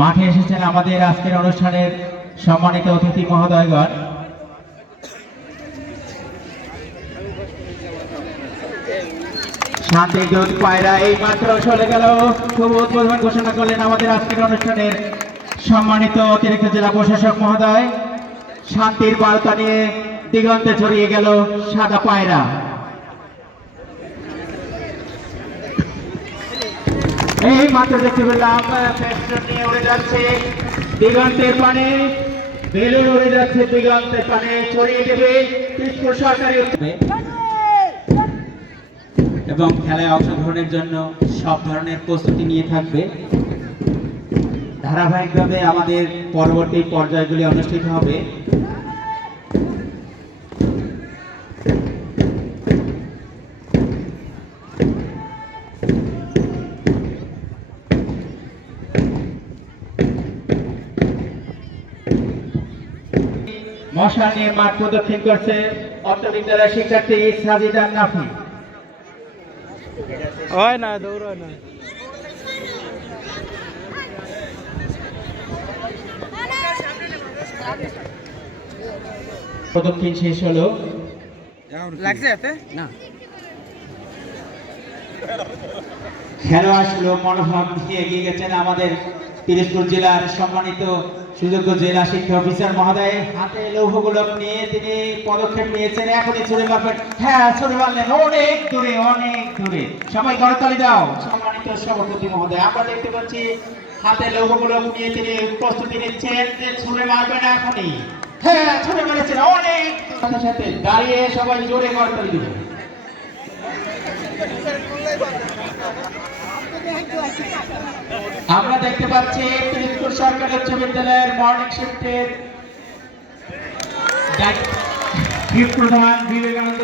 মাঠে এসেছেন আমাদের আজকের অনুষ্ঠানের সম্মানিত অতিথি মহোদয়গণ। শান্তির দূত পায়রা এই মাত্র চলে গেল। শুভ উদ্বোধন ঘোষণা করলেন আমাদের আজকের অনুষ্ঠানের সম্মানিত অতিরিক্ত জেলা প্রশাসক মহোদয়। শান্তির বার্তা নিয়ে দিগন্তে ছড়িয়ে গেল সাদা পায়রা। এই মাত্র দেখতে পেলাম ফেস্টুন নিয়ে উড়ে যাচ্ছে দিগন্তের পানে, বেলুন উড়ে যাচ্ছে দিগন্তের পানে, ছড়িয়ে দেবে পিরোজপুর সরকারি এবং খেলায় অংশগ্রহণের জন্য সব ধরনের প্রস্তুতি নিয়ে থাকবে। ধারাবাহিকভাবে আমাদের পরবর্তী পর্যায়গুলি অনুষ্ঠিত হবে। মশা নিয়ে মাঠ প্রদক্ষিণ করছে অত্র বিদ্যালয়ের শিক্ষার্থী সাজিদা নাফি। হয় না দৌড়ায় না। প্রদক্ষিণ শেষ হলো। লাগছে এতে না খেলা আসলো মনোভাব নিয়ে এগিয়ে গেছেন আমাদের পিরোজপুর জেলার সম্মানিত সুযোগ্য জেলা শিক্ষা অফিসার মহোদয়। হাতে লৌহ গোলক নিয়ে তিনি পদক্ষেপ নিয়েছেন। এখনই ছুড়ে মারবেন। হ্যাঁ, ছুড়ে মারলেন অনেক দূরে, অনেক দূরে। সবাই করতালি দাও। সম্মানিত সভাপতি মহোদয়, আমরা দেখতে পাচ্ছি হাতে লৌহ গোলক নিয়ে তিনি প্রস্তুতি নিচ্ছেন যে ছুড়ে মারবেন এখনই। হ্যাঁ, ছুড়ে মেরেছেন অনেক সাথে সাথে দাঁড়িয়ে সবাই জোরে করতালি দিবেন। আমরা দেখতে পাচ্ছি পিরোজপুর সরকারি উচ্চ বিদ্যালয়ের মর্নিং শিফটের প্রধান বিবেকানন্দ